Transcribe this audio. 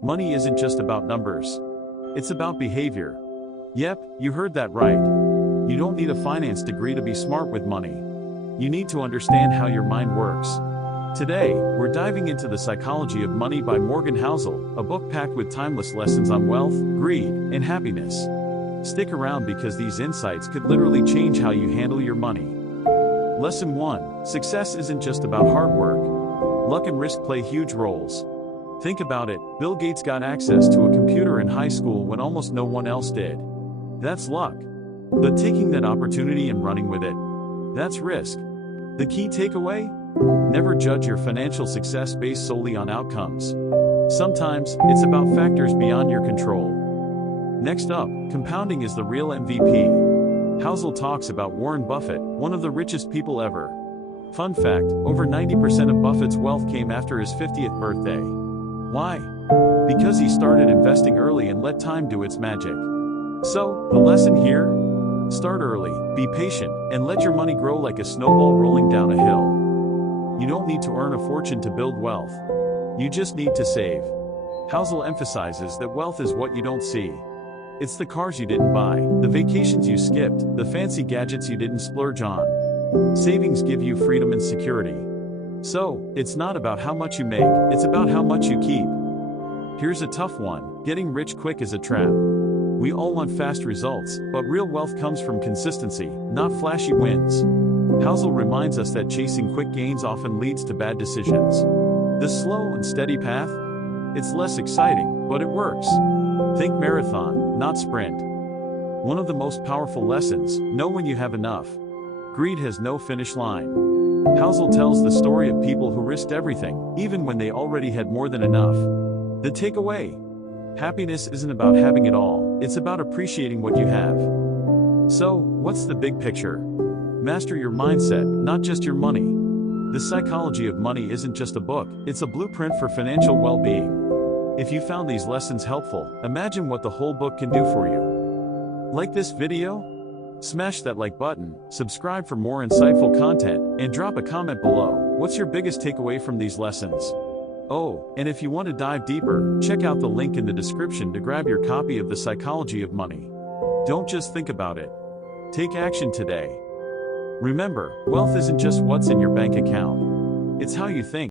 Money isn't just about numbers. It's about behavior. Yep, you heard that right. You don't need a finance degree to be smart with money. You need to understand how your mind works. Today, we're diving into The Psychology of Money by Morgan Housel, a book packed with timeless lessons on wealth, greed, and happiness. Stick around because these insights could literally change how you handle your money. Lesson 1. Success isn't just about hard work. Luck and risk play huge roles. Think about it, Bill Gates got access to a computer in high school when almost no one else did. That's luck. But taking that opportunity and running with it, that's risk. The key takeaway? Never judge your financial success based solely on outcomes. Sometimes, it's about factors beyond your control. Next up, compounding is the real MVP. Housel talks about Warren Buffett, one of the richest people ever. Fun fact, over 90% of Buffett's wealth came after his 50th birthday. Why? Because he started investing early and let time do its magic. So, the lesson here? Start early, be patient, and let your money grow like a snowball rolling down a hill. You don't need to earn a fortune to build wealth. You just need to save. Housel emphasizes that wealth is what you don't see. It's the cars you didn't buy, the vacations you skipped, the fancy gadgets you didn't splurge on. Savings give you freedom and security. So, it's not about how much you make, it's about how much you keep. Here's a tough one, getting rich quick is a trap. We all want fast results, but real wealth comes from consistency, not flashy wins. Housel reminds us that chasing quick gains often leads to bad decisions. The slow and steady path? It's less exciting, but it works. Think marathon, not sprint. One of the most powerful lessons, know when you have enough. Greed has no finish line. Housel tells the story of people who risked everything, even when they already had more than enough. The takeaway? Happiness isn't about having it all, it's about appreciating what you have. So, what's the big picture? Master your mindset, not just your money. The Psychology of Money isn't just a book, it's a blueprint for financial well-being. If you found these lessons helpful, imagine what the whole book can do for you. Like this video? Smash that like button, subscribe for more insightful content, and drop a comment below. What's your biggest takeaway from these lessons? Oh, and if you want to dive deeper, check out the link in the description to grab your copy of The Psychology of Money. Don't just think about it. Take action today. Remember, wealth isn't just what's in your bank account. It's how you think.